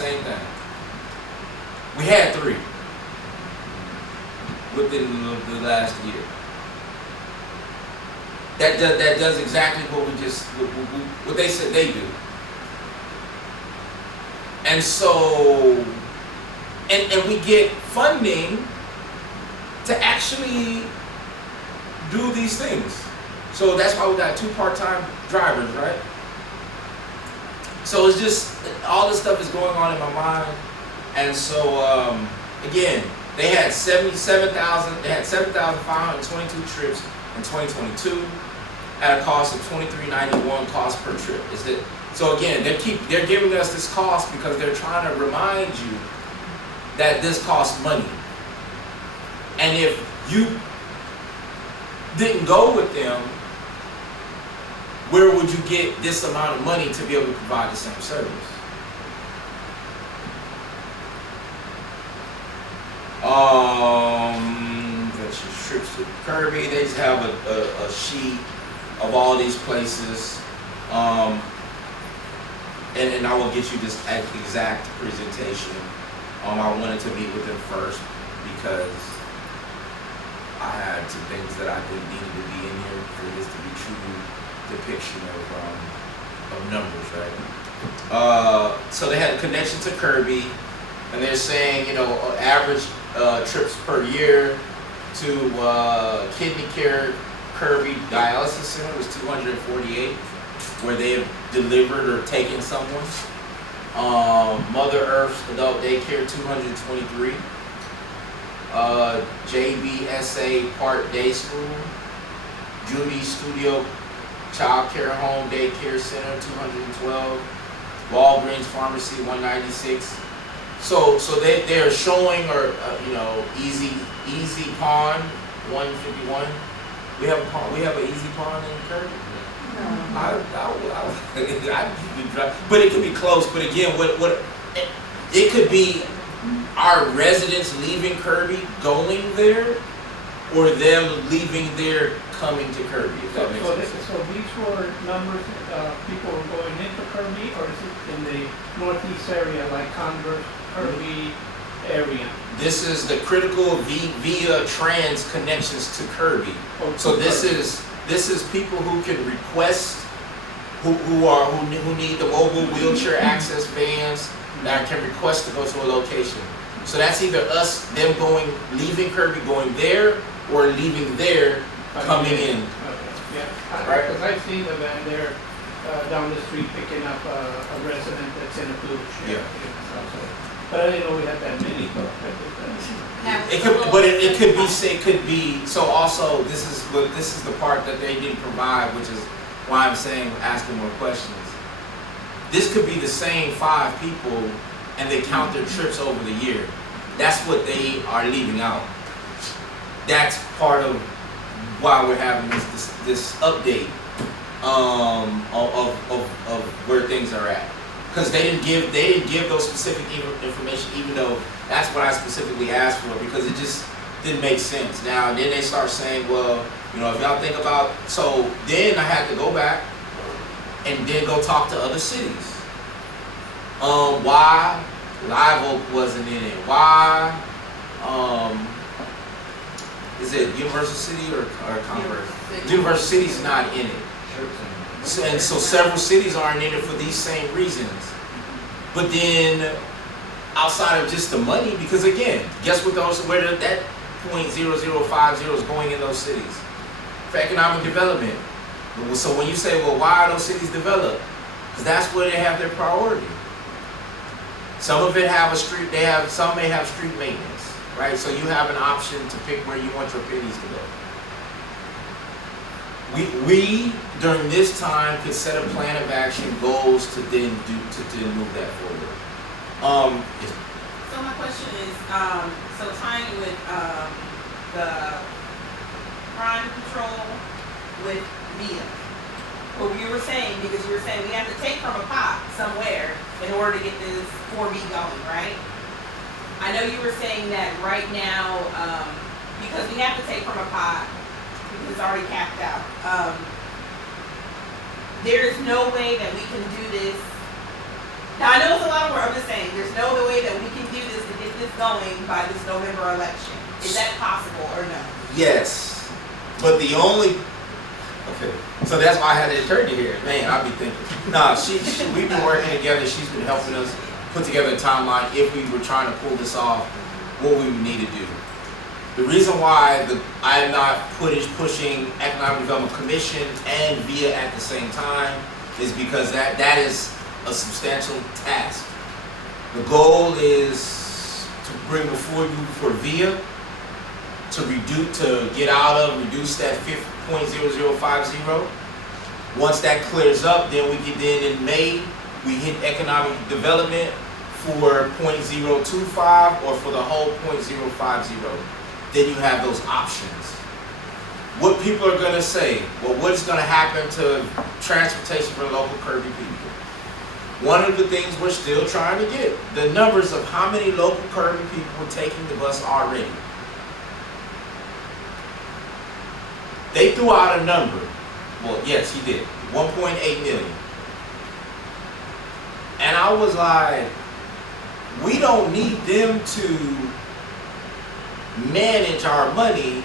same thing. We had 3 within the last year. That does exactly what they said they do. And so, and we get funding to actually do these things. So that's why we got 2 part-time drivers, right? So it's just, all this stuff is going on in my mind. And so, again, they had 7,522 trips in 2022 at a cost of $23.91 cost per trip. So again, they're giving us this cost because they're trying to remind you that this costs money. And if you didn't go with them, where would you get this amount of money to be able to provide the same service? That's your trips to Kirby. They just have a sheet of all these places. And I will get you this exact presentation. I wanted to meet with them first because I had some things that I think needed to be in here for this to be true depiction of numbers, right? So they had a connection to Kirby, and they're saying, average trips per year to kidney care Kirby dialysis center was 248, where they have delivered or taken someone. Mother Earth's adult daycare 223. JBSA Park Day School, Judy Studio Child Care Home Daycare Center 212, Walgreens Pharmacy 196. So they're showing, or Easy Pond 151. We have an Easy Pond in Kirby. But it could be close. But again, what it could be our residents leaving Kirby going there, or them leaving there coming to Kirby. If that makes sense. So these were numbers people were going into Kirby, or is it in the northeast area like Converse, Kirby area? This is the critical via trans connections to Kirby. So this is people who can request, who need the mobile wheelchair access vans that can request to go to a location. So that's either them leaving Kirby, going there, or leaving there, coming in. Okay. Yeah, right? Because I've seen the van there down the street picking up a resident that's in a blue chair. Yeah. But I didn't know we had that many. It could be. So also, this is the part that they didn't provide, which is why I'm saying asking more questions. This could be the same 5 people, and they count their trips over the year. That's what they are leaving out. That's part of why we're having this update of where things are at. Because they didn't give those specific information, even though that's what I specifically asked for, because it just didn't make sense. Now, then they start saying, well, if y'all think about, so then I had to go back and then go talk to other cities. Why Live Oak wasn't in it? Why, is it Universal City or Converse? Universal City's not in it. And so several cities aren't in it for these same reasons. But then, outside of just the money, because again, guess what where that .0050 is going in those cities? For economic development. So when you say, well, why are those cities developed? Because that's where they have their priority. Some of it have some may have street maintenance, right? So you have an option to pick where you want your pennies to go. We during this time could set a plan of action, goals to then move that forward. So my question is, so tying with the crime control with VIA. What you were saying, because you were saying we have to take from a pot somewhere in order to get this 4B going, right? I know you were saying that right now, because we have to take from a pot, because it's already capped out. There's no way that we can do this. Now I know it's a lot of work. I'm just saying, there's going by this November election. Is that possible or no? Yes, but the only, okay, so that's why I had the attorney here. Man, I'll be thinking. Nah, we've been working together. She's been helping us put together a timeline if we were trying to pull this off, what we would need to do. The reason why I am not pushing Economic Development Commission and VIA at the same time is because that is a substantial task. The goal is to bring before you for VIA to reduce that 0.0050. Once that clears up, then we get in May, we hit economic development for 0.025 or for the whole 0.050. Then you have those options. What people are going to say, well, what's going to happen to transportation for local Kirby people? One of the things we're still trying to get, the numbers of how many local Kirby people are taking the bus already. They threw out a number. Well, yes, he did. 1.8 million. And I was like, we don't need them to manage our money.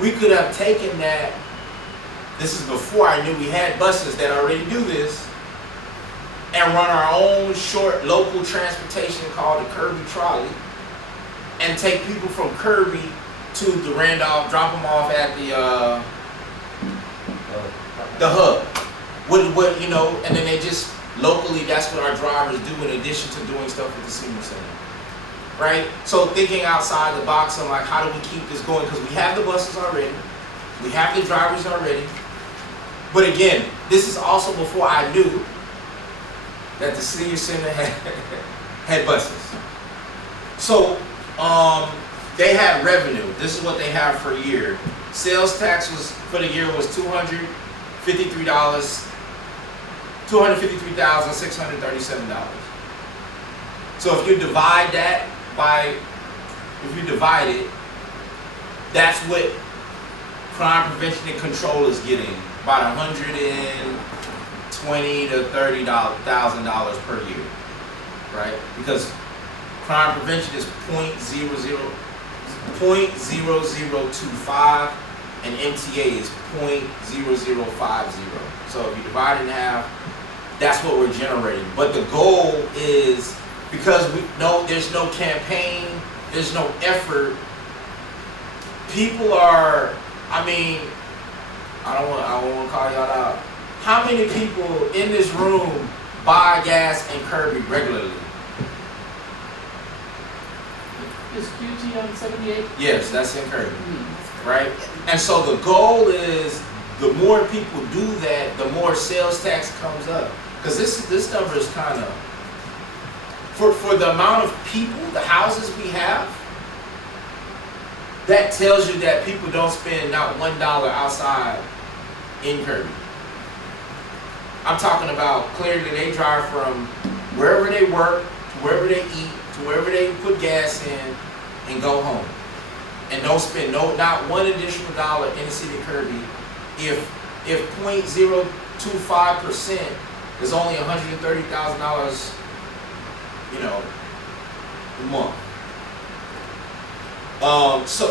We could have taken that. This is before I knew we had buses that already do this, and run our own short local transportation called the Kirby Trolley, and take people from Kirby to the Randolph, drop them off at the hub. What you know, and then they just locally. That's what our drivers do in addition to doing stuff with the senior center. Right? So thinking outside the box on like, how do we keep this going? Because we have the buses already. We have the drivers already. But again, this is also before I knew that the senior center had buses. So they had revenue. This is what they have for a year. Sales tax was for the year was $253,637. So if you divide that divide it, that's what crime prevention and control is getting, about $120,000 to $30,000 per year, right? Because crime prevention is 0.0025 and MTA is 0.0050. So if you divide it in half, that's what we're generating. But the goal is, because there's no campaign, there's no effort. People are, I don't want to call y'all out. How many people in this room buy gas in Kirby regularly? Is QT on 78? Yes, that's in Kirby, right? And so the goal is, the more people do that, the more sales tax comes up. Because this number is kind of, for the amount of people, the houses we have, that tells you that people don't spend not $1 outside in Kirby. I'm talking about clearly they drive from wherever they work, to wherever they eat, to wherever they put gas in, and go home. And don't spend not one additional dollar in the city of Kirby. If 0.025% is only $130,000, a month. So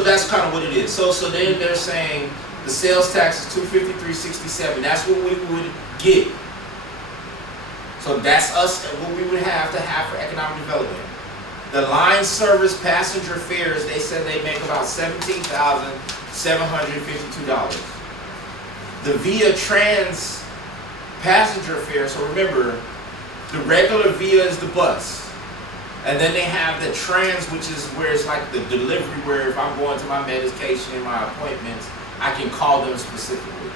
that's kind of what it is. So then they're saying the sales tax is $253.67. That's what we would get. So that's us, what we would have to have for economic development. The line service passenger fares, they said they make about $17,752. The Via Trans passenger fare, so remember, the regular Via is the bus. And then they have the Trans, which is where it's like the delivery, where if I'm going to my medication and my appointments, I can call them specifically.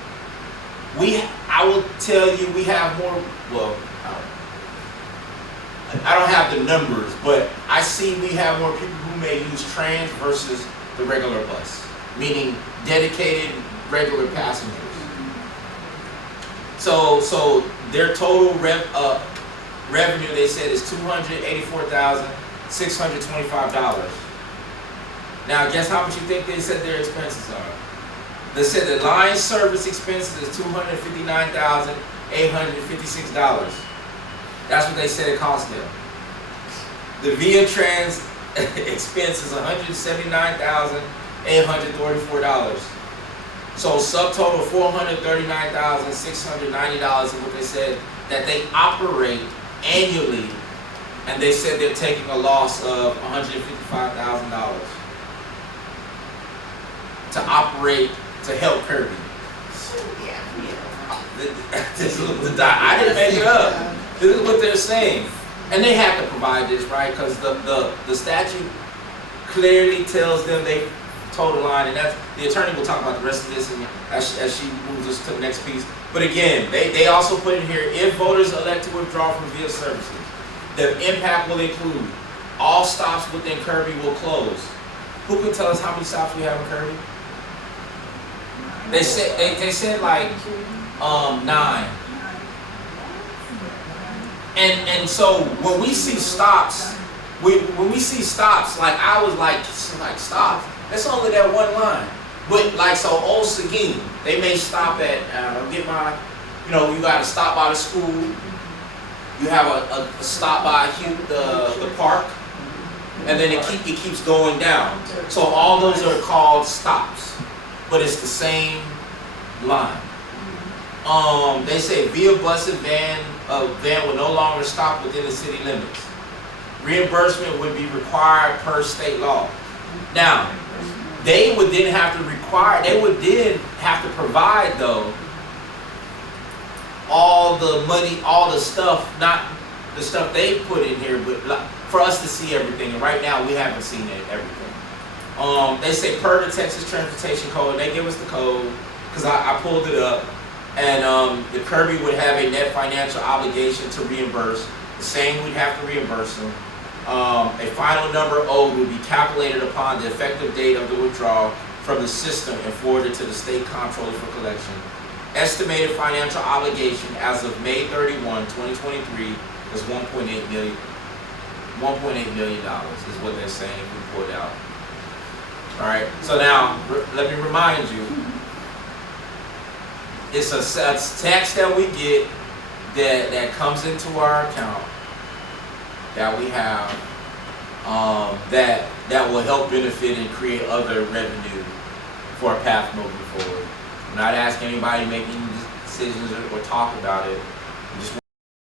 I will tell you, we have more, well, I don't have the numbers, but I see we have more people who may use Trans versus the regular bus, meaning dedicated regular passengers. So their total revenue, they said, is $284,625. Now, guess how much you think they said their expenses are? They said the line service expenses is $259,856. That's what they said it cost them. The VIA trans expense is $179,834. So subtotal $439,690 is what they said that they operate annually, and they said they're taking a loss of $155,000 to operate to help Kirby. This is the I didn't make it up. This is what they're saying, and they have to provide this, right? Because the statute clearly tells them they total line, and that's the attorney will talk about the rest of this and as she moves us to the next piece. But again, they also put in here, if voters elect to withdraw from VIA services, the impact will include all stops within Kirby will close. Who can tell us how many stops we have in Kirby? They said like 9. And so when we see stops, when we see stops, like I was like stops. That's only that one line. But like so, Old Seguin, they may stop at get my, you got to stop by the school. You have a stop by the park, and then it keeps going down. So all those are called stops, but it's the same line. They say via bus and van will no longer stop within the city limits. Reimbursement would be required per state law. Now, they would then have to provide though all the money, all the stuff, not the stuff they put in here, but for us to see everything. And right now we haven't seen everything. They say per the Texas Transportation Code, they give us the code because I pulled it up, and the Kirby would have a net financial obligation to reimburse. The same we'd have to reimburse them. A final number owed will be calculated upon the effective date of the withdrawal from the system and forwarded to the state comptroller for collection. Estimated financial obligation as of May 31, 2023 is $1.8 million. $1.8 million is what they're saying if we pull it out. All right. So now let me remind you, it's a tax that we get that comes into our account that we have that will help benefit and create other revenue for our path moving forward. I'm not asking anybody to make any decisions or talk about it.